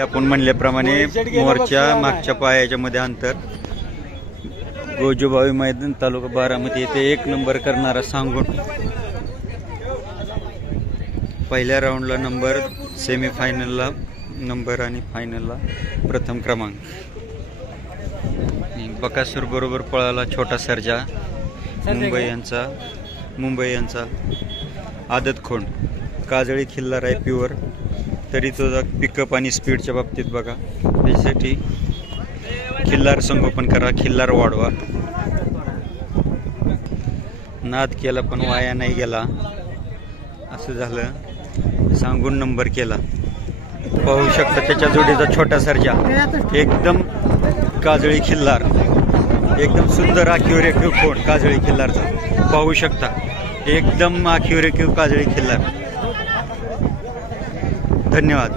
आपण म्हणल्याप्रमाणे मोरच्या मागच्या पायाच्या मध्ये अंतर गोजूबाई मैदान तालुका बारामती येथे 1 नंबर करणारा सांगून पहिल्या राऊंडला नंबर, सेमीफायनलला नंबर आणि फायनलला प्रथम क्रमांक. बकासूर बरोबर पळाला छोटा सर्जा मुंबई यांचा आदत खोंड. काजळी खिल्लार आहे प्युअर, तरी तो पिकअप आणि स्पीडच्या बाबतीत बघा. त्यासाठी खिल्लार संगोपन करा, खिल्लार वाढवा. नाद केला पण वाया नाही गेला, असं झालं. सांगून नंबर केला. पाहू शकता त्याच्या जोडीचा छोटा सर्जा, एकदम काजळी खिल्लार, एकदम सुंदर आखीव रेखीव खोंड काजळी खिल्लारचा. पाहू शकता एकदम आखीव रेखीव काजळी खिल्लार. धन्यवाद.